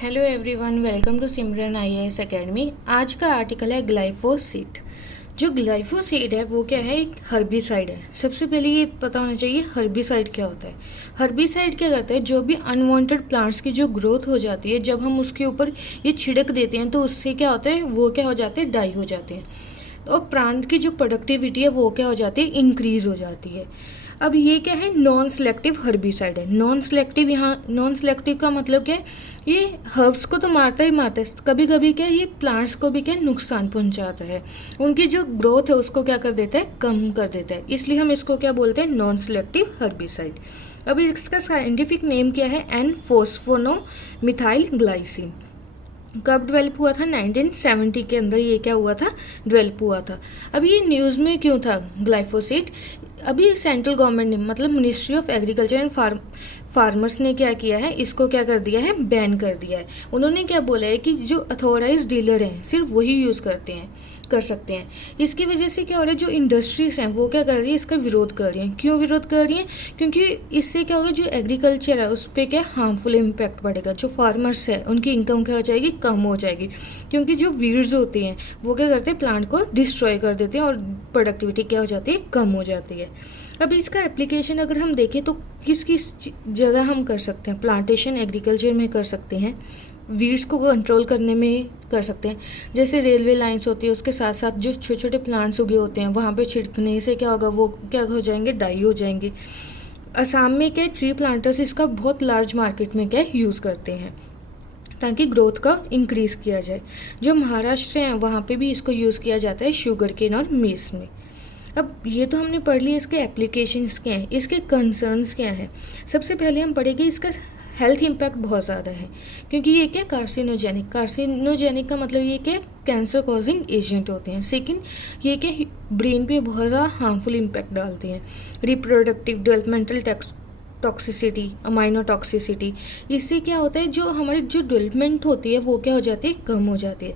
Hello everyone, welcome to Simran IAS academy. आज का article है ग्लाइफोसेट। जो ग्लाइफोसेट है वो क्या है, एक हर्बिसाइड है। सबसे पहले ये पता होना चाहिए हर्बिसाइड क्या होता है। हर्बिसाइड क्या करता है, जो भी अनवांटेड प्लांट्स की जो ग्रोथ हो जाती है, जब हम उसके ऊपर ये छिड़क देते हैं तो उससे क्या होता है, वो क्या हो जाते हैं, डाई हो जाते हैं। और प्लांट की जो प्रोडक्टिविटी है वो क्या हो जाती है, इंक्रीज हो जाती है। अब ये क्या है, नॉन सेलेक्टिव हर्बिसाइड है। नॉन सेलेक्टिव, यहाँ नॉन सेलेक्टिव का मतलब क्या है, ये हर्ब्स को तो मारता ही मारता है, कभी कभी क्या ये प्लांट्स को भी क्या नुकसान पहुंचाता है। उनकी जो ग्रोथ है उसको क्या कर देता है, कम कर देता है। इसलिए हम इसको क्या बोलते हैं, नॉन सेलेक्टिव हर्बिसाइड। अभी इसका साइंटिफिक नेम क्या है, एन फोस्फोनो मिथाइल ग्लाइसिन। कब डेवलप हुआ था, 1970 के अंदर ये क्या हुआ था, डेवलप हुआ था। अब ये न्यूज़ में क्यों था ग्लाइफोसेट। अभी सेंट्रल गवर्नमेंट ने, मतलब ministry of agriculture and farmers ने क्या किया है, इसको क्या कर दिया है, बैन कर दिया है। उन्होंने क्या बोला है कि जो अथॉराइज्ड डीलर हैं सिर्फ वही यूज़ कर सकते हैं। इसकी वजह से क्या हो रहा है, जो इंडस्ट्रीज़ हैं वो क्या कर रही है, इसका विरोध कर रही हैं। क्यों विरोध कर रही हैं, क्योंकि इससे क्या होगा, जो एग्रीकल्चर है उस पर क्या हार्मफुल इम्पैक्ट पड़ेगा। जो फार्मर्स है उनकी इनकम क्या हो जाएगी, कम हो जाएगी। क्योंकि जो वीड्स होती हैं वो क्या करते हैं, प्लांट को डिस्ट्रॉय कर देते हैं और प्रोडक्टिविटी क्या हो जाती है, कम हो जाती है। अब इसका एप्लीकेशन अगर हम देखें तो किस किस जगह हम कर सकते हैं। प्लांटेशन एग्रीकल्चर में कर सकते हैं, वीड्स को कंट्रोल करने में कर सकते हैं। जैसे रेलवे लाइंस होती है उसके साथ साथ जो छोटे छोटे प्लांट्स उगे होते हैं वहाँ पे छिड़कने से क्या होगा, वो क्या हो जाएंगे, डाई हो जाएंगे। असम में क्या ट्री प्लांटर्स इसका बहुत लार्ज मार्केट में क्या यूज़ करते हैं ताकि ग्रोथ का इंक्रीज़ किया जाए। जो महाराष्ट्र है वहाँ पे भी इसको यूज़ किया जाता है शुगर केन और मेस में। अब ये तो हमने पढ़ लिया इसके एप्लीकेशंस क्या हैं, इसके कंसर्न्स क्या हैं। सबसे पहले हम पढ़ेंगे इसका हेल्थ इम्पैक्ट बहुत ज़्यादा है, क्योंकि ये क्या कार्सिनोजेनिक का मतलब ये क्या, कैंसर कॉजिंग एजेंट होते हैं। सेकंड, ये क्या ब्रेन पे बहुत ज़्यादा हार्मफुल इम्पैक्ट डालते हैं। रिप्रोडक्टिव डेवलपमेंटल टॉक्सिसिटी, अमाइनोटॉक्सिसिटी, इससे क्या होता है, जो हमारी जो डेवलपमेंट होती है वो क्या हो जाती है, कम हो जाती है।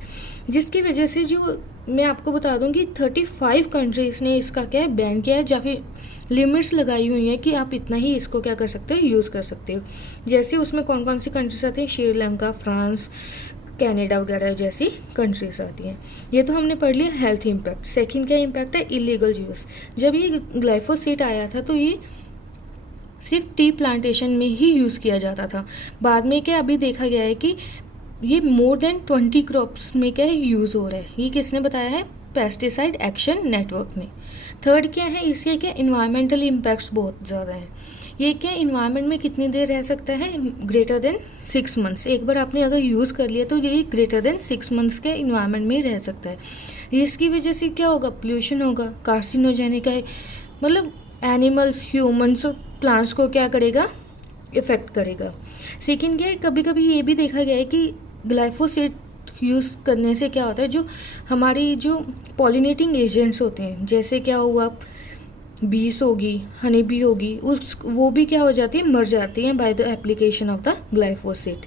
जिसकी वजह से जो मैं आपको बता दूं कि 35 कंट्रीज़ ने इसका क्या है, बैन किया है, या फिर लिमिट्स लगाई हुई हैं कि आप इतना ही इसको क्या कर सकते हो, यूज़ कर सकते हो। जैसे उसमें कौन कौन सी कंट्रीज आती हैं, श्रीलंका, फ्रांस, कनाडा वगैरह जैसी कंट्रीज आती हैं। ये तो हमने पढ़ लिया हेल्थ इम्पैक्ट। सेकंड क्या इम्पैक्ट है, इलीगल यूज़। जब ये ग्लाइफोसेट आया था तो ये सिर्फ टी प्लांटेशन में ही यूज़ किया जाता था। बाद में क्या अभी देखा गया है कि ये मोर देन 20 क्रॉप्स में क्या यूज़ हो रहा है। ये किसने बताया है, पेस्टिसाइड एक्शन नेटवर्क ने। थर्ड क्या है, इसके क्या इन्वायरमेंटल इम्पैक्ट्स बहुत ज़्यादा हैं। ये क्या इन्वायरमेंट में कितनी देर रह सकता है, ग्रेटर देन 6 मंथ्स। एक बार आपने अगर यूज़ कर लिया तो ये ग्रेटर देन 6 मंथ्स के इन्वायरमेंट में ही रह सकता है। इसकी वजह से क्या होगा, पोल्यूशन होगा, कार्सिनोजेनिक है, मतलब एनिमल्स, ह्यूमंस और प्लांट्स को क्या करेगा, इफेक्ट करेगा। सेकेंड क्या है, कभी कभी ये भी देखा गया है कि ग्लाइफोसेट यूज़ करने से क्या होता है, जो हमारी जो पॉलिनेटिंग एजेंट्स होते हैं, जैसे क्या हुआ, बीस होगी, हनी बी होगी, उस वो भी क्या हो जाती है, मर जाती हैं by the application of the glyphosate.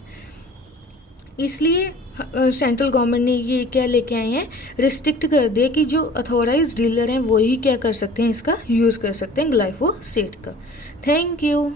इसलिए सेंट्रल गवर्नमेंट ने ये क्या लेके आए हैं, रिस्ट्रिक्ट कर दिया कि जो अथॉराइज डीलर हैं वही क्या कर सकते हैं, इसका यूज़ कर सकते हैं ग्लाइफोसेट का। Thank you.